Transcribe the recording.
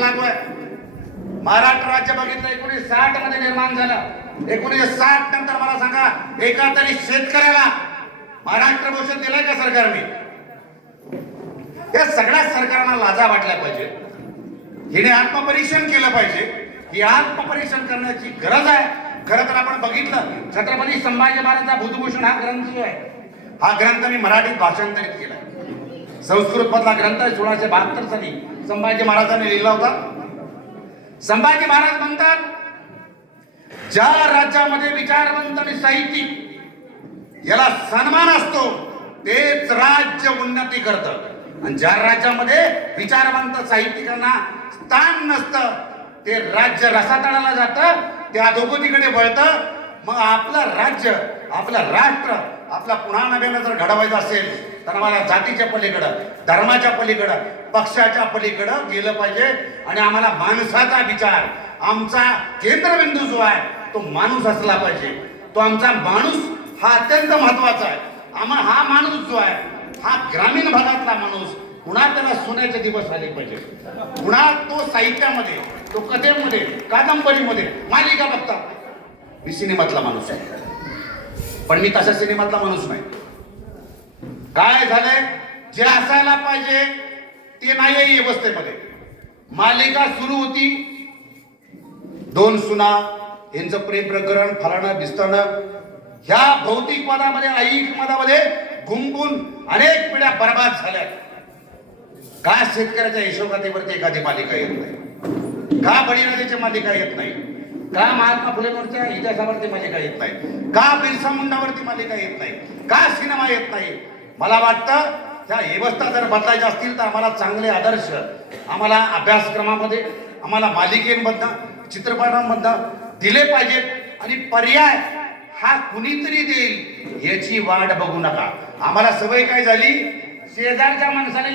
लागू आहे महाराष्ट्र राज्य बघितलं एकोणीस साठमध्ये निर्माण झालं. एकोणीस साठ नंतर मला सांगा एका तरी शेतकऱ्याला महाराष्ट्र भूषण दिलंय का सरकारने? या सगळ्या सरकारांना लाजा वाटल्या पाहिजे. हिने आत्मपरीक्षण केलं पाहिजे. ही आत्मपरीक्षण करण्याची गरज आहे. खरं तर आपण बघितलं छत्रपती संभाजी महाराजांचा भूतभूषण हा ग्रंथ जो आहे. हा ग्रंथ मी मराठीत भाषांतरित केलाय. संस्कृत मधला ग्रंथ आहे सोळाशे बहात्तर साली. संभाजी महाराजांनी लिहिला होता. संभाजी महाराज म्हणतात ज्या राज्यामध्ये विचारवंत आणि साहित्यिक याला सन्मान असतो तेच राज्य उन्नती करतं. आणि ज्या राज्यामध्ये विचारवंत साहित्यिकांना स्थान नसतं ते राज्य रसातळाला जातं ते अधोगतीकडे वळतं. मग आपलं राज्य आपलं राष्ट्र आपला पुन्हा नव्यानं जर घडवायचं असेल तर आम्हाला जातीच्या पलीकडं धर्माच्या पलीकडं पक्षाच्या पलीकडं गेलं पाहिजे. आणि आम्हाला माणसाचा विचार आमचा केंद्रबिंदू जो आहे तो माणूस असला पाहिजे. तो आमचा माणूस हा अत्यंत महत्त्वाचा आहे. आम्हा हा माणूस जो आहे हा ग्रामीण भागातला माणूस पुन्हा त्याला सोन्याचे दिवस आले पाहिजे? पुन्हा तो साहित्यामध्ये तो कथेमध्ये कादंबरीमध्ये मालिका बघतात? मी सिनेमातला माणूस आहे. पण मी तशा सिनेमातला माणूस नाही. काय झालंय? जे असायला पाहिजे ते नाही आहे मालिका सुरू होती. दोन सुना यांचं प्रेम प्रकरण फलाणं दिसतानं ह्या भौतिक पदामध्ये ऐक पदामध्ये गुंपून अनेक पिढ्या बर्बाद झाल्या. का शेतकऱ्याच्या यशोगाथेवरती एखादी मालिका येत नाही? का बळीराजाची मालिका येत नाही? का महात्मा फुलेंवरच्या इतिहासावरती मालिका येत नाही? का बिरसा मुंडावरती मालिका येत नाही? का सिनेमा येत नाही? मला वाटतं ह्या व्यवस्था जर बदलायच्या असतील तर आम्हाला चांगले आदर्श आम्हाला अभ्यासक्रमामध्ये आम्हाला मालिकेमधनं चित्रपटांमधनं दिले पाहिजेत. आणि पर्याय हा कुणीतरी देईल याची वाट बघू नका. आम्हाला सवय काय झाली? शेजारच्या माणसाने